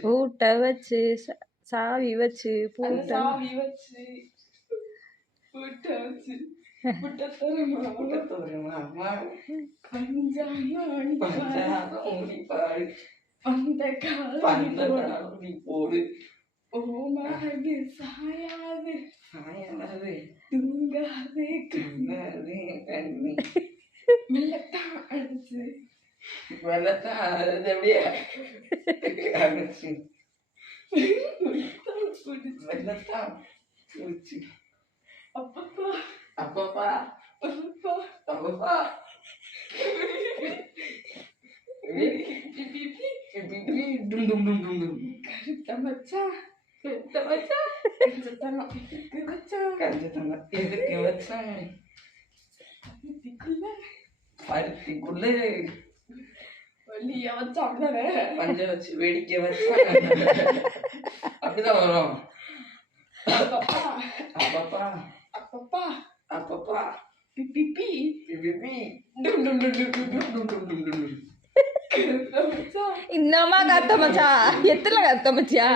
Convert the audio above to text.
பூட்ட வச்சு சாவி வச்சு பூட்ட வச்சு போடு ஓமாது சாயாது தூங்காது கண்ணி வெள்ளத்தான் அடிச்சு அப்படியே அடிச்சு வெள்ளத்தான் குடிச்சு அப்பப்பா அப்பப்பா அப்பப்பா அப்பப்பா கருத்த மச்சான் எதுக்கு வச்சான் பருத்திக்குள்ள வள்ளிய வச்சான் பஞ்ச வச்சு வேடிக்கை வச்சான் அப்படிதான் வரும் அப்பப்பா அப்பப்பா அப்பப்பா அப்பப்பா பிபி பிபி இன்னமா கத்த மச்சா எத்தனை கத்த மச்சியா